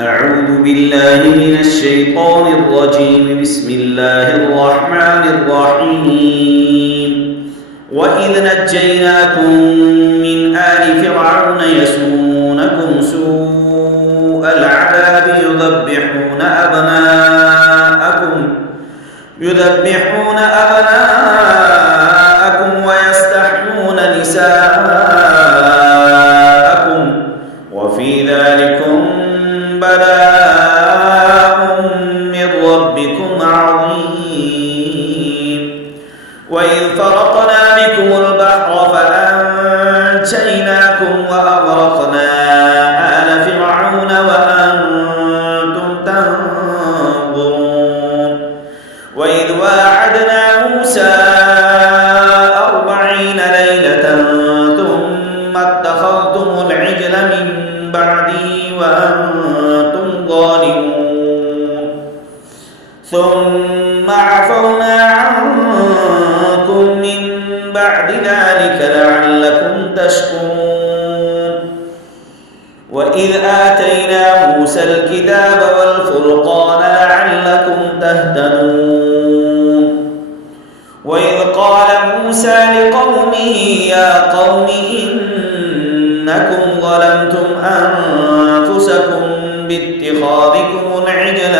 أعوذ بالله من الشيطان الرجيم بسم الله الرحمن الرحيم وإذ نجيناكم من آل فرعون يسومونكم سوء العذاب يذبحون أبناءكم ويستحيون نساءكم وفي ذلكم بلاء من ربكم عظيم وإذ فرقنا بكم البحر فأنجيناكم وأغرقنا آل فرعون وأنتم تنظرون وإذ واعدنا موسى 40 ليلة ثم اتخذتم العجل من بعده وأنتم ظالمون ثم عفونا عنكم من بعد ذلك لعلكم تشكرون وإذ آتينا موسى الكتاب والفرقان لعلكم تهتدون وإذ قال موسى لقومه يا قوم إنكم ظلمتم أنفسكم باتخاذكم العجل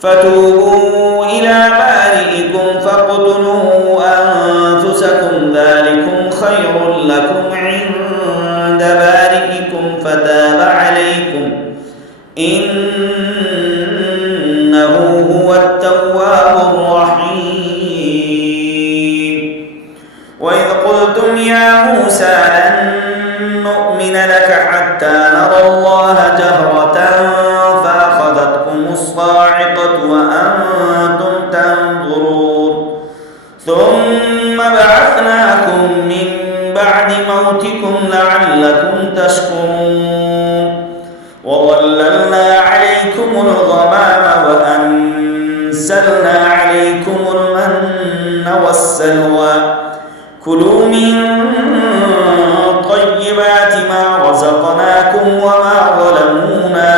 فتوبوا إلى بارئكم فاقتلوا أنفسكم ذلكم خير لكم عند بارئكم فتاب عليكم إنه هو التواب الرحيم وإذ قلتم يا موسى لن نؤمن لك حتى نرى الله جهرة فأخذتكم الصاعقة وأنتم تنظرون ثم بعثناكم من بعد موتكم لعلكم تشكرون وظللنا عليكم الغمام وأنزلنا عليكم المن والسلوى كلوا من طيبات ما رزقناكم وما ظلمونا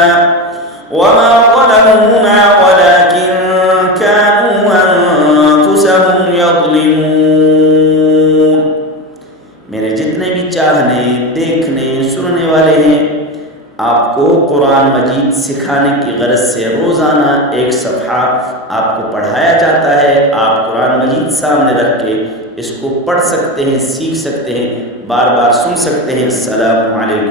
ولكن كانوا أنفسهم يظلمون मेरे जितने भी चाहने देखने सुनने वाले हैं आपको कुरान मजीद सिखाने की गरज से रोज़ाना एक सफ़हा आपको पढ़ाया जाता है। आप कुरान मजीद सामने रख के इसको पढ़ सकते हैं, सीख सकते हैं, बार बार सुन सकते हैं। अस्सलामु अलैकुम।